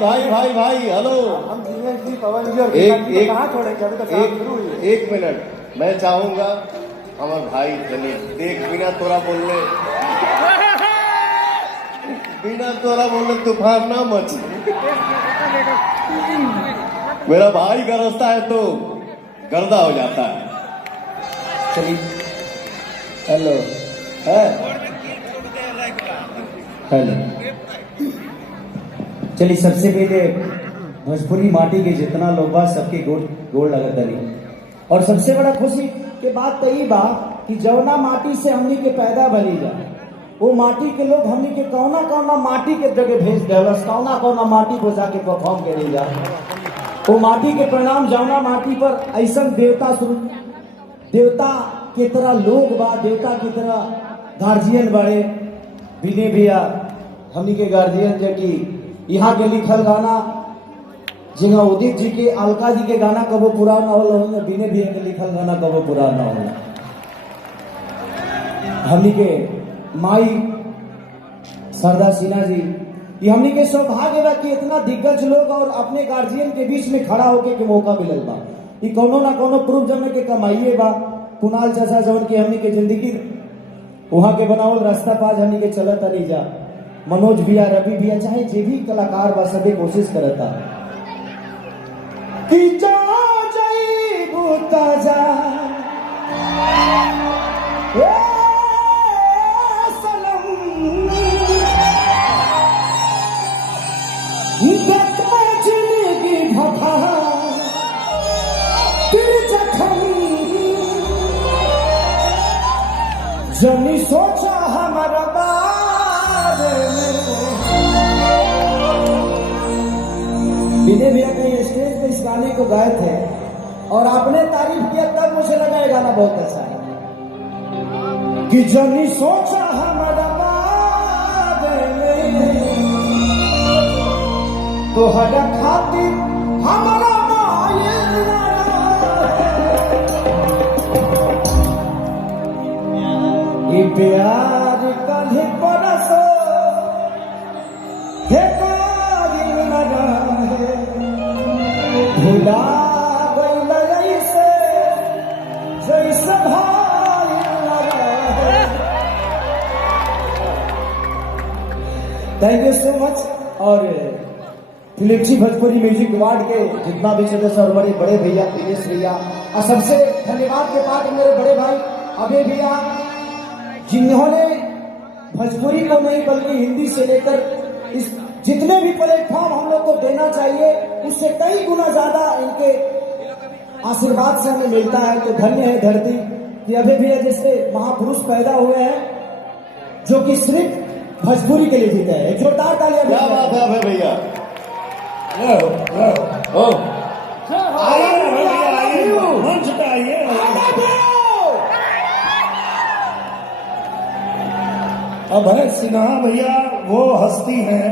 भाई भाई भाई हेलो। हम दिनेश जी, पवन जी और कहाँ छोड़ेंगे, अभी तो काम शुरू हुई है। एक मिनट, मैं चाहूंगा हमारे भाई चले देख, बिना तोरा बोलने तूफान ना मचे। मेरा भाई गरजता है तो गर्दा हो जाता है। चलिए हेलो हेलो, चलिए सबसे पहले भोजपुरी माटी के जितना लोग बा सबके गोड़ लगत रही। और सबसे बड़ा खुशी के बात तो ये बा कि जवना माटी से हमनी के पैदा भली जा, वो माटी के लोग हमनी के कौना कौना माटी के जगह भेज देवस, कौना कौना माटी को जाके परफॉर्म करे जा। वो माटी के परिणाम जवना माटी पर ऐसा देवता की तरह लोग बा, देवता की तरह गार्जियन बड़े विनय भैया हमनी के गार्जियन जो कि यहाँ के लिखल गाना जिंगा उदित जी के, अलका जी के गाना कबो पूरा ना होला, विनय भैया के लिखल गाना कबो पूरा ना होला। हमनी के माई सरदा सिन्हा जी, ये हमनी के सौभाग्य बा कि इतना दिग्गज लोग और अपने गार्जियन के बीच में खड़ा होके के मौका मिलल बा। ये कोनो ना कोनो प्रूफ जमे के कमाइए बा। कुणाल चाचा जौन के हमनी के जिंदगी वहां के बनावल रास्ता पाज हमनी के चलत रही जा। मनोज भैया, रवि भैया, चाहे जे भी कलाकार बा सबे कोशिश करता कि जा जाई बूता जा जनी सोचा हमारा बारे में। विनय भैया कहीं स्टेज पे इस गाने को गाए थे और आपने तारीफ किया, तब मुझे लगा ये गाना बहुत अच्छा है। कि जनी सोचा हमारा बारे में तो हरा खातिर हमारा प्यार कल परसो हे कारिल लगा है, भुला गइल ऐसे जैसे भाई लगा है। Thank you so much. और फिलिप्सी भोजपुरी म्यूजिक अवार्ड के जितना भी सदस्य और बड़े बड़े भैया दिनेश भैया, और सबसे धन्यवाद के बाद मेरे बड़े भाई अभय भैया, जिन्होंने भोजपुरी को नहीं बल्कि हिंदी से लेकर इस जितने भी प्लेटफॉर्म हम लोग को देना चाहिए उससे कई गुना ज्यादा इनके आशीर्वाद से हमें मिलता है। तो धन्य है धरती कि अभी भी जैसे महापुरुष पैदा हुए हैं जो कि सिर्फ भोजपुरी के लिए जीते हैं। जोरदार तालियां। क्या बात है भैया। अब है सिन्हा भैया वो हस्ती है